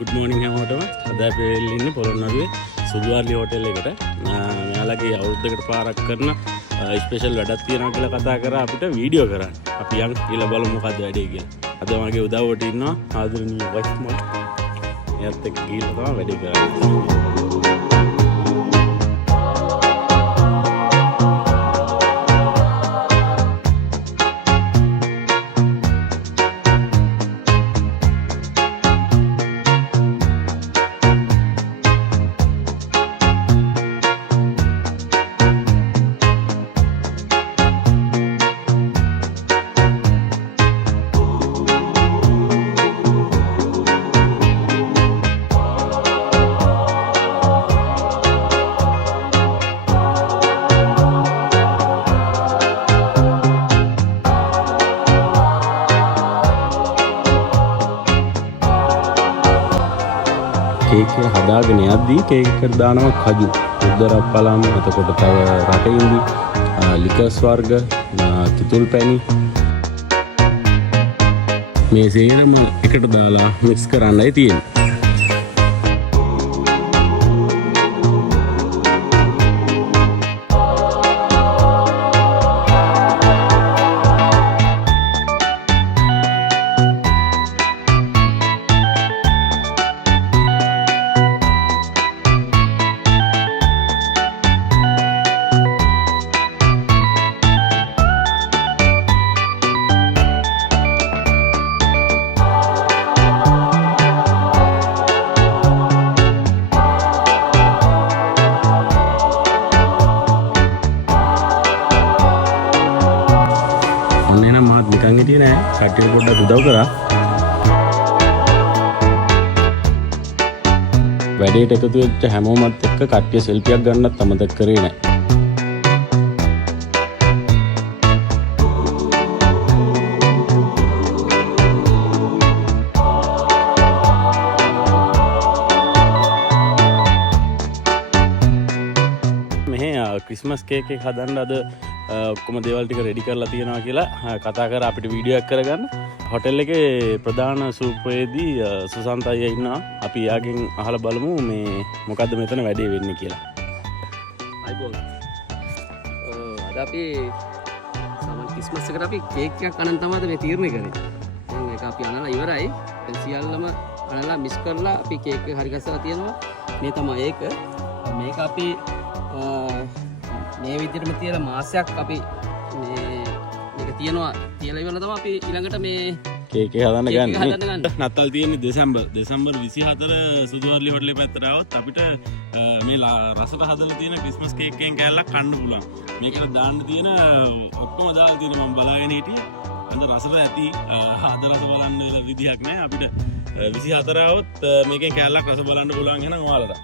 good morning හැමෝටම. අද අපි ඉන්නේ පොළොන්නරුවේ සුදුවාර්ලි හෝටල් එකට. මෙයාලගේ අවුරුද්දකට පාරක් කරන ස්පෙෂල් වැඩක් තියෙනවා කියලා කතා කරා අපිට වීඩියෝ කරන්න. අපි යන් කියලා බලමු මොකද්ද වැඩේ කියලා. අද මගේ උදව්වට ඉන්නවා ආදරණීය වයිෆ් මම. එයාත් එක්ක ගිහලා තමයි වැඩේ කරන්නේ. කේක් එක හදාගෙන යද්දී කේක් එකට දානවා කජු, උද්දරප්පලම්, එතකොට තව රටඉඳි, ලිකර්ස් වර්ග, කිතුල් පැණි මේ සේරම එකට දාලා මික්ස් කරන්නයි තියෙන්නේ. නිකන් හිටියේ නෑ, කට්ටියට පොඩ්ඩක් උදව් කරා. වැඩේට එකතු වෙච්ච හැමෝමත් එක්ක කට්ටිය සෙල්ෆියක් ගන්නත් අමතක කරේ නෑ. මෙහේ ක්‍රිස්මස් කේක් එක හදන්න අද ඔක්කොම දේවල් ටික රෙඩි කරලා තියෙනවා කියලා කතා කරා අපිට වීඩියෝ එකක් කරගන්න. හොටෙල් එකේ ප්‍රධාන සූප්වේදී සුසන්ත අයියා ඉන්නවා. අපි යාගෙන් අහලා බලමු මේ මොකද්ද මෙතන වැඩේ වෙන්නේ කියලා. අයිබෝන්. අද අපි සාමාන්‍ය ක්‍රිස්මස් එකට අපි කේක් එකක් අනන් තමයි මේ තීරණය කරේ. දැන් ඒක අපි අනලා ඉවරයි. දැන් සියල්ලම අනලා මික්ස් කරලා අපි කේක් එක හරි ගස්සලා තියෙනවා. මේ තමයි ඒක. මේක අපි මේ විදිහටම තියලා මාසයක් අපි මේක තියනවා තියලා ඉවරලා තමයි අපි ඊළඟට මේ කේක් එක හදන්න ගන්නේ. නත්තල් තියෙන්නේ දෙසැම්බර් 24 සුදුවාර්ලි හෝටලේ පැත්තට આવොත් අපිට මේ රසට හදලා තියෙන ක්‍රිස්මස් කේක් එකෙන් කෑල්ලක් කන්න පුළුවන්. මේකට දාන්න තියෙන ඔක්කොම දාලා තියෙන මම බලාගෙන හිටියේ. අද රසට ඇති අද රස බලන්න විදිහක් නැහැ. අපිට 24 આવොත් මේකෙන් කෑල්ලක් රස බලන්න පුළුවන් එහෙනම් ඔයාලට.